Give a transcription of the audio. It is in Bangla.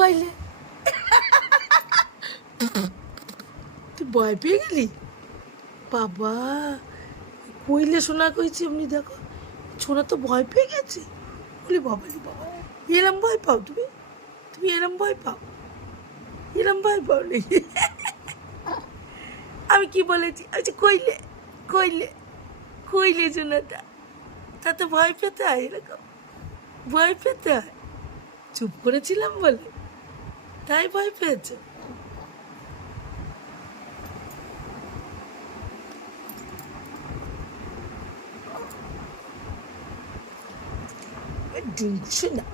কইলে তুই ভয় পেয়ে গেলি বাবা কইলে শোনা কইছি এমনি দেখো শোনা তো ভয় পেয়ে গেছে বলি বাবা বাবা এরম ভয় পাও তুমি তুমি এরম ভয় পাও এরম ভয় পাও নাকি আমি কি বলেছি আচ্ছা কইলে কইলে কইলে শোনাটা তাতে ভয় পেতে হয় এরকম ভয় পেতে হয় চুপ করেছিলাম বলে তাই ভয় পেয়েছ ডিঙ্কু শোনা